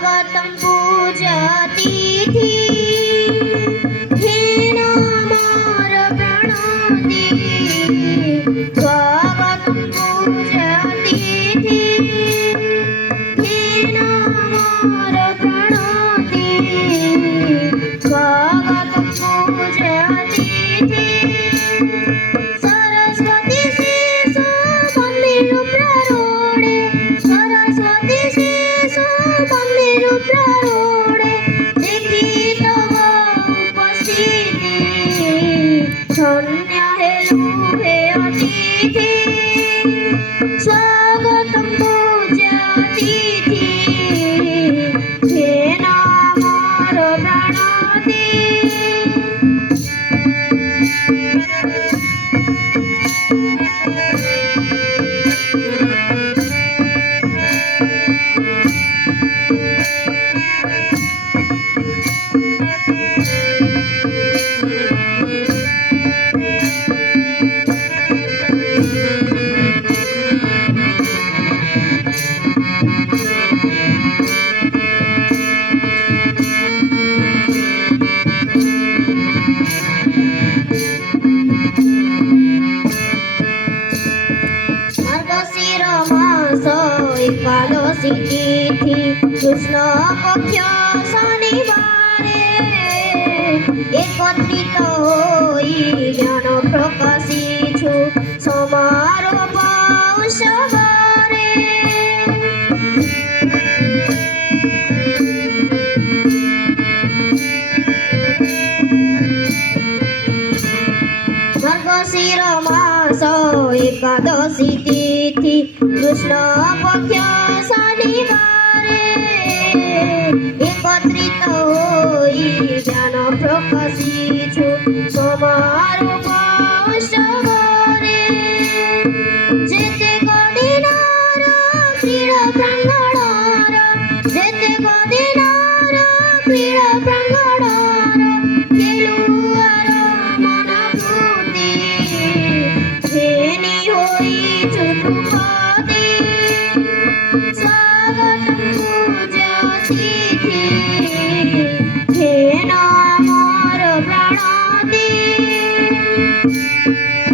स्वागतं पूजतिथि हे नमः प्रणति स्वागतं पूजतिथि हे नमः प्रणति स्वागतं पूजतिथि सरस्वती शिशु मन्दिर रुप्रारोडे सरस्वती शिशु मन्दिर रुप्रारोडे देखि तव उपस्थिति धन्य हेलु हे अतिथि स्वागतं पूज्यातिथि हे नमः प्रणति मार्गशीर मास एकादशी तिथि कृष्ण पक्ष शनिवारे एकत्रित होई ज्ञान प्रकाशिछु समारोह उत्सवरे मार्गशीर मास एकादशी तिथि कृष्ण पक्ष शनिवारे एकत्रित होई